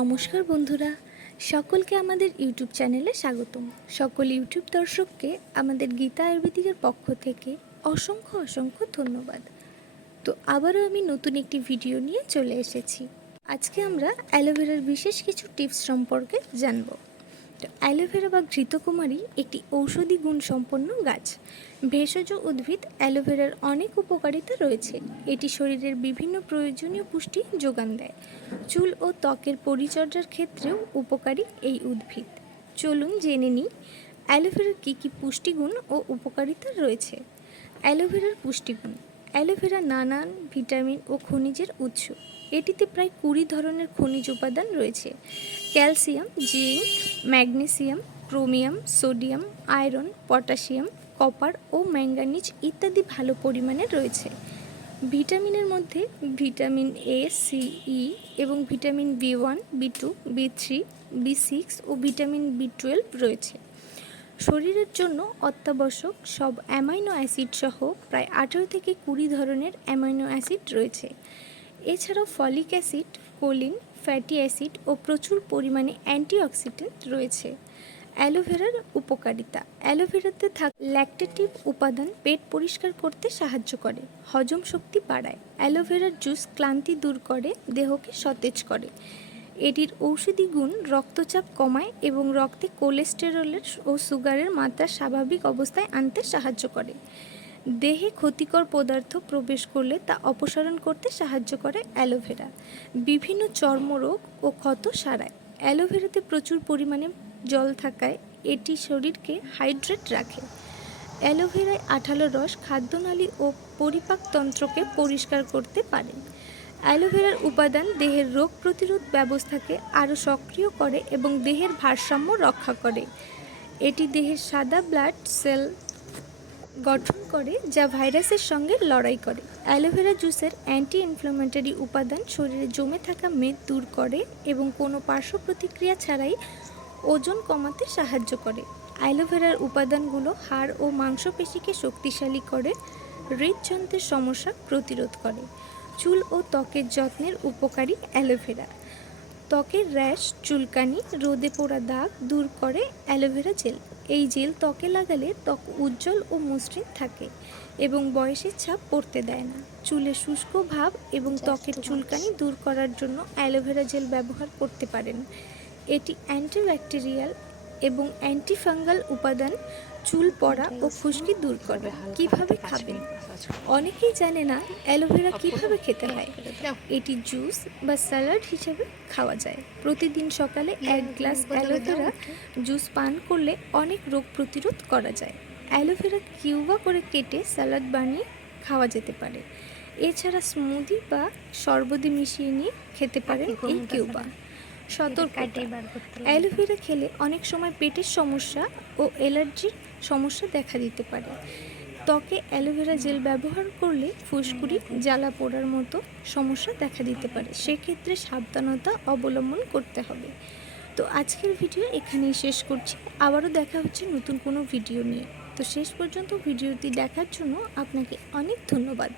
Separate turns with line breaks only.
নমস্কার বন্ধুরা, সকলকে আমাদের ইউটিউব চ্যানেলে স্বাগতম। সকল ইউটিউব দর্শককে আমাদের গীতা আয়ুর্বেদিকের পক্ষ থেকে অসংখ্য অসংখ্য ধন্যবাদ। তো আবারও আমি নতুন একটি ভিডিও নিয়ে চলে এসেছি। আজকে আমরা অ্যালোভেরার বিশেষ কিছু টিপস সম্পর্কে জানব। অ্যালোভেরা বা ঘৃতকুমারী একটি ঔষধি গুণ সম্পন্ন গাছ। ভেষজ উদ্ভিদ অ্যালোভেরার অনেক উপকারিতা রয়েছে। এটি শরীরের বিভিন্ন প্রয়োজনীয় পুষ্টি যোগান দেয়। চুল ও ত্বকের পরিচর্যার ক্ষেত্রেও উপকারী এই উদ্ভিদ। চলুন জেনে নিই, অ্যালোভেরার কী কী পুষ্টিগুণ ও উপকারিতা রয়েছে। অ্যালোভেরার পুষ্টিগুণ, অ্যালোভেরা নানান ভিটামিন ও খনিজের উৎস। এটিতে প্রায় কুড়ি ধরনের খনিজ উপাদান রয়েছে। Calcium, zinc, magnesium, chromium, sodium, iron, potassium, copper ও ম্যাঙ্গানিজ ইত্যাদি ভালো পরিমাণে রয়েছে। ভিটামিনের মধ্যে ভিটামিন এ সি ই এবং vitamin B one B two B three B six ও ভিটামিন বি টুয়েলভ রয়েছে। শরীরের জন্য অত্যাবশ্যক সব অ্যামাইনো অ্যাসিড সহ প্রায় আঠেরো থেকে কুড়ি ধরনের অ্যামাইনো অ্যাসিড রয়েছে। এছাড়াও folic acid, choline, fatty acid ও প্রচুর পরিমাণে অ্যান্টিঅক্সিডেন্ট রয়েছে। অ্যালোভেরার উপকারিতা। অ্যালোভেরাতে থাক ল্যাকটেটিভ উপাদান পেট পরিষ্কার করতে সাহায্য করে, হজম শক্তি বাড়ায়। অ্যালোভেরার জুস ক্লান্তি দূর করে, দেহকে সতেজ করে। এটির ঔষধি গুণ রক্তচাপ কমায় এবং রক্তে কোলেস্টেরলের ও সুগারের মাত্রা স্বাভাবিক অবস্থায় আনতে সাহায্য করে। দেহে ক্ষতিকর পদার্থ প্রবেশ করলে তা অপসারণ করতে সাহায্য করে অ্যালোভেরা। বিভিন্ন চর্মরোগ ও ক্ষত সারায়। অ্যালোভেরাতে প্রচুর পরিমাণে জল থাকায় এটি শরীরকে হাইড্রেট রাখে। অ্যালোভেরায় আঠালো রস খাদ্যনালী ও পরিপাকতন্ত্রকে পরিষ্কার করতে পারে। অ্যালোভেরার উপাদান দেহের রোগ প্রতিরোধ ব্যবস্থাকে আরও সক্রিয় করে এবং দেহের ভারসাম্য রক্ষা করে। এটি দেহের সাদা ব্লাড সেল গঠন করে যা ভাইরাসের সঙ্গে লড়াই করে। অ্যালোভেরা জুসের অ্যান্টি ইনফ্লামেটরি উপাদান শরীরে জমে থাকা মেদ দূর করে এবং কোনো পার্শ্ব প্রতিক্রিয়া ছাড়াই ওজন কমাতে সাহায্য করে। অ্যালোভেরার উপাদানগুলো হাড় ও মাংসপেশিকে শক্তিশালী করে, হৃদযন্ত্রের সমস্যা প্রতিরোধ করে। চুল ও ত্বকের যত্নের উপকারী অ্যালোভেরা। ত্বকের র্যাশ চুলকানি রোদে পোড়া দাগ দূর করে অ্যালোভেরা জেল। এই জেল ত্বকে লাগালে ত্বক উজ্জ্বল ও মসৃণ থাকে এবং বয়সের ছাপ পড়তে দেয় না। চুলে শুষ্ক ভাব এবং ত্বকের চুলকানি দূর করার জন্য অ্যালোভেরা জেল ব্যবহার করতে পারেন। এটি অ্যান্টিব্যাকটেরিয়াল এবং অ্যান্টিফাঙ্গাল উপাদান চুল পড়া ও খুশকি দূর করে। কীভাবে খাবেন? অনেকেই জানে না অ্যালোভেরা কীভাবে খেতে হয়। এটি জুস বা স্যালাড হিসেবে খাওয়া যায়। প্রতিদিন সকালে এক গ্লাস অ্যালোভেরা জুস পান করলে অনেক রোগ প্রতিরোধ করা যায়। অ্যালোভেরা কিউবা করে কেটে স্যালাড বানিয়ে খাওয়া যেতে পারে। এছাড়া স্মুদি বা শরবতে মিশিয়ে নিয়ে খেতে পারেন এই কিউবা। সতর্কতা। অ্যালোভেরা খেলে অনেক সময় পেটের সমস্যা ও অ্যালার্জির সমস্যা দেখা দিতে পারে। ত্বকে অ্যালোভেরা জেল ব্যবহার করলে ফুসকুড়ি, জ্বালা পোড়ার মতো সমস্যা দেখা দিতে পারে। সেক্ষেত্রে সাবধানতা অবলম্বন করতে হবে। তো আজকের ভিডিও এখানেই শেষ করছি। আবারও দেখা হচ্ছে নতুন কোনো ভিডিও নিয়ে। তো শেষ পর্যন্ত ভিডিওটি দেখার জন্য আপনাকে অনেক ধন্যবাদ।